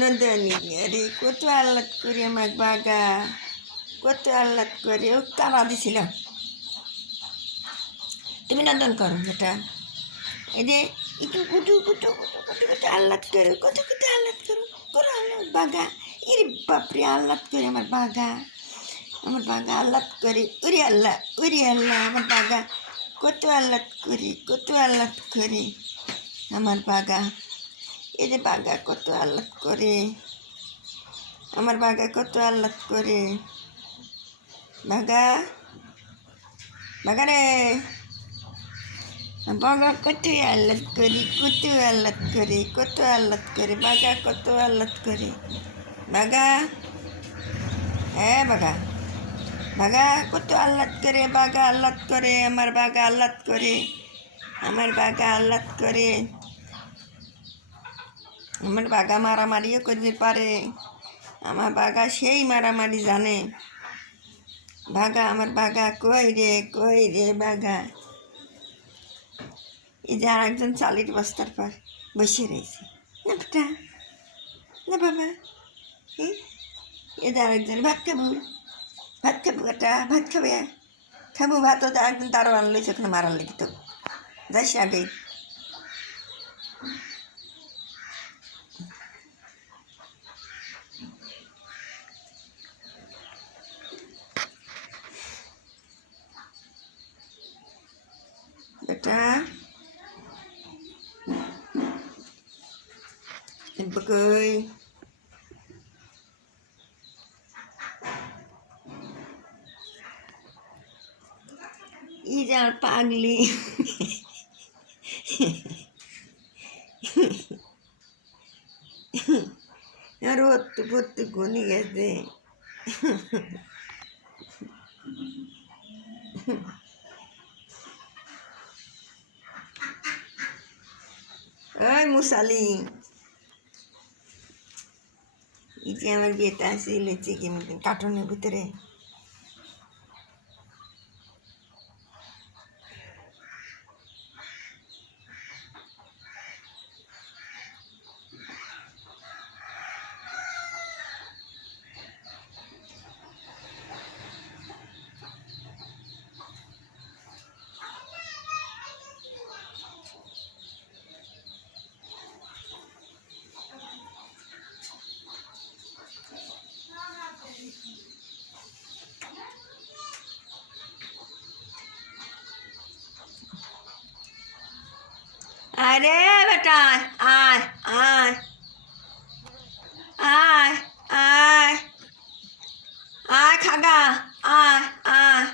নন্দনী আরে কত আহ্লাদ করি আমার বাগা, কত আহ্লাদ করে ও কানা দিছিল। তুমি নন্দন করো বেটা, এই যে একটু কুটু কুটু কুটু কুটু কুটু আহ্লাদ করো, কত কত আহ্লাদ করো, করো আহ্লাদ বাগা। ইরে বাপরে আহ্লাদ করে আমার বাগা, আমার বাগা আহ্লাদ করে। উরি আল্লাহ আমার বাগা, কত আহ্লাদ করি, কত আহ্লাদ করে আমার বাগা। এই যে বাগা কত আহ্লাদ করে, আমার বাগা কত আহ্লাদ করে। বাগা বাগা রে, বাগা কত আহ্লাদ করি, কত আহ্লাদ করে, কত আহ্লাদ করে বাগা, কত আহ্লাদ করে বাগা। হ্যাঁ বাগা, বাগা কত আহ্লাদ করে, বাগা আহ্লাদ করে, আমার বাগা আহ্লাদ করে, আমার বাগা আহ্লাদ করে। আমার বাগা মারামারিও করতে পারে, আমার বাগা সেই মারামারি জানে। বাগা আমার বাগা কই রে বাগা। এই যে আর একজন চালির বস্তার পর বসে রয়েছে, না বেটা না বাবা। এই যে আরেকজন ভাত খাবো বেটা, ভাত খাবে, খাবো ভাত। তো একজন তারও আনলো ওখানে মারার লেগে, তো যাইস আগেই। বেটা কই ই যে আর পাগলি আর পড়তে গনি গেছে। ওই মুসালি, এই যে আমার বিয়েটা আছে লেচে কি কার্টুনের ভিতরে। আরে বেটা আয় আয় আয় আয় আয় খাগা, আয় আয়।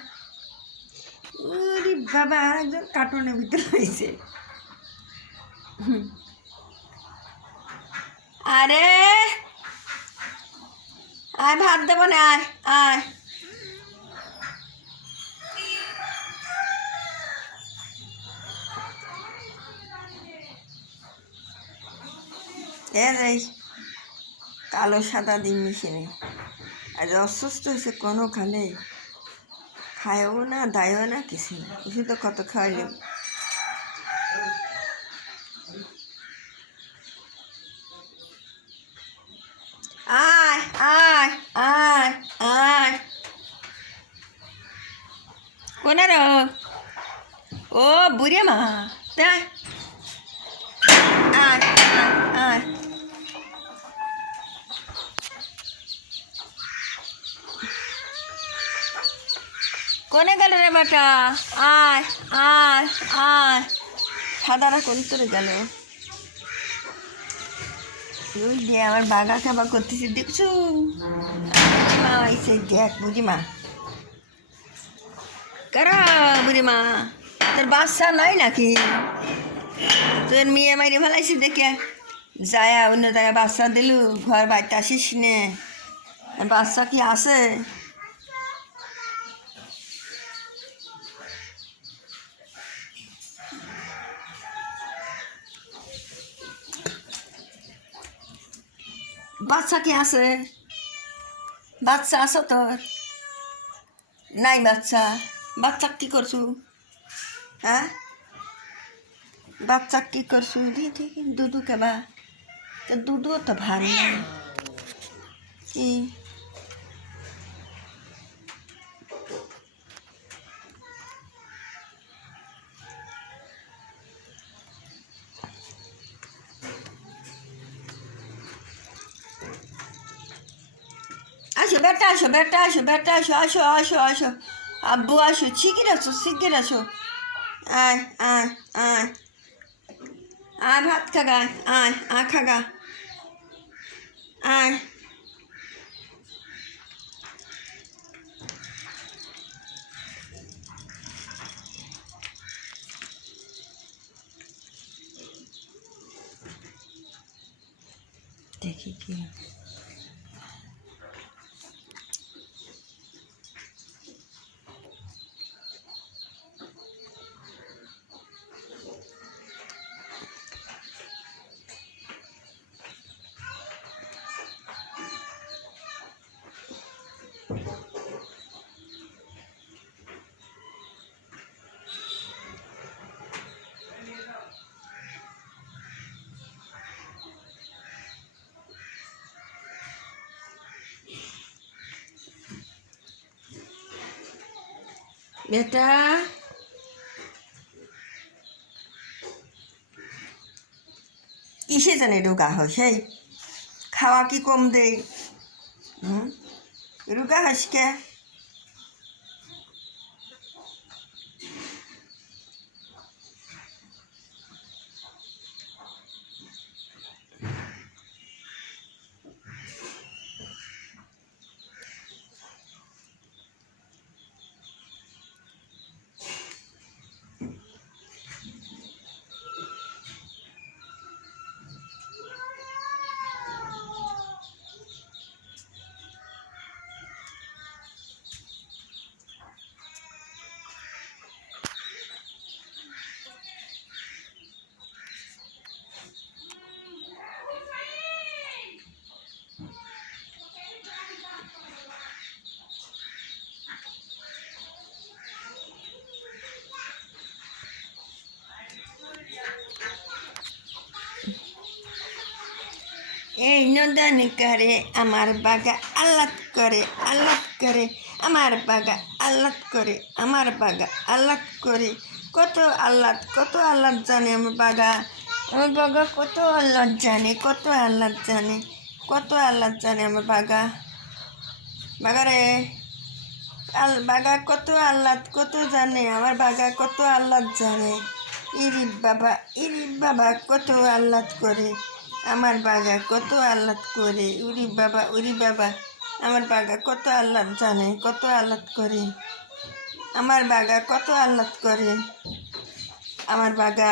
ওরে বাবা, আর একজন কার্টুনের ভিতরে হয়েছে। আরে আয় ভাত দেবো না, আয় আয়। এই কালো সাদা ডিম মিশিয়ে আজ অসুস্থ হয়েছে, কোনো খালে খায়ও না দায়ও না, কিছু না, কিছু তো কত খাওয়াইলে। আয় আয় আয় আয় কোনার ও বুড়ে মা, তাই আয় আয় আয়। কোনে গেল রে বেটা, আয় আয় আয়। সাদারা কোন তোরে গেল, ওই যে আমার বাগা খাবার করতেছি দেখছো। মা আইসে দেখ বুড়িমা, কারা বুড়িমা, তোর বাচ্চা নাই নাকি? তোর মেয়ে মাইরে ফেলাইছি দেখে যায় অন্য জায়গায় বাচ্চা দিলু, ঘর বাড়িতে আসিস নে, বাচ্চা কি আছে? বাচ্চা কি আছে? বাচ্চা আছে তোর? নাই বাচ্চা? বাচ্চা কি করছু? হ্যাঁ বাচ্চা কি করছু? দেখি দুধু কেবা তো দুধও তো ভারী না কি আসো বেটা আসো বেটা আসো বেটা আসো আসো আসো আসো আব্বু আসো শিগগির আসো আয় আয় আয় আয় ভাত খাগা আয় খাগা আয় দেখি কি বেটা কিসে জানে রোগা হয় সেই খাওয়া কি কম দেই রোগা হাসকে এই নদানিকারে আমার বাগা আল্লাত করে আমার বাগা আল্লাত করে আমার বাগা আল্লাত করে কত আল্লাত জানে আমার বাগা কত আল্লাত জানে কত আল্লাত জানে আমার বাগা বাগারে বাগা কত কত জানে আমার বাগা কত আল্লাত জানে ইরিব বাবা কত আল্লাত করে আমার বাগা কত আল্লাত করে উরি বাবা আমার বাগা কত আল্লাত জানে কত আল্লাত করে আমার বাগা কত আল্লাত করে আমার বাগা